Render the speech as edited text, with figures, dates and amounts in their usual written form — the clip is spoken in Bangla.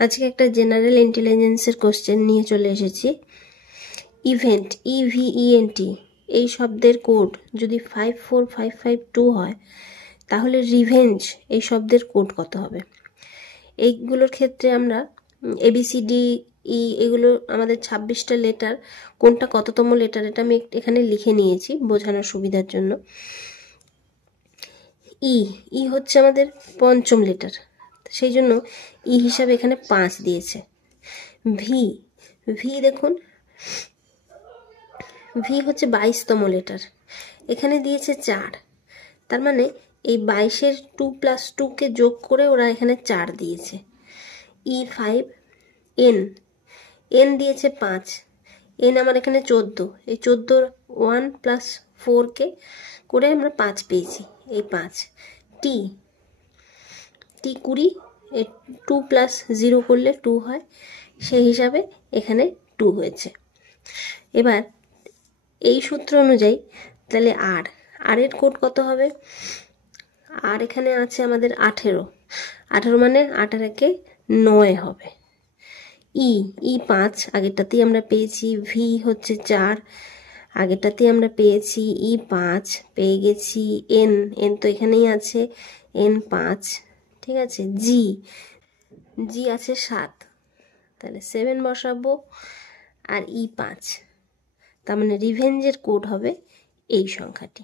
আজকে একটা জেনারেল ইন্টেলিজেন্সের কোশ্চেন নিয়ে চলে এসেছি। ইভেন্ট ইভিইএনটি এই শব্দের কোড যদি 54552 হয় তাহলে রিভেঞ্জ এই শব্দের কোড কত হবে? এইগুলোর ক্ষেত্রে আমরা ABCD ই এগুলো আমাদের 26টা লেটার, কোনটা কততম লেটার এটা আমি এখানে লিখে নিয়েছি বোঝানোর সুবিধার জন্য। ই হচ্ছে আমাদের পঞ্চম লেটার, সেই জন্য ই হিসাবে এখানে 5 দিয়েছে। ভি দেখুন, ভি হচ্ছে 22তম লেটার, এখানে দিয়েছে 4, তার মানে এই 22-এর 2+2কে যোগ করে ওরা এখানে 4 দিয়েছে। E5 এন দিয়েছে 5, এন আমার এখানে 14, এই 14 1+4কে করে আমরা 5 পেয়েছি, এই 5। টি 20, 2+0 করলে 2 হয়, সেই হিসাবে এখানে 2 হয়েছে। এবার এই সূত্র অনুযায়ী তাহলে আর এর কোড কত হবে? আর এখানে আছে আমাদের 18 মানে 8 আর 1 9 হবে। ই 5 আগেরটাতেই আমরা পেয়েছি, ভি হচ্ছে 4 আগেরটাতেই আমরা পেয়েছি, ই 5 পেয়ে গেছি, এন তো এখানেই আছে, এন 5, ঠিক আছে। জি আছে 7, তাহলে 7 বসাবো, আর ই 5, তার মানে রিভেঞ্জের কোড হবে এই সংখ্যাটি।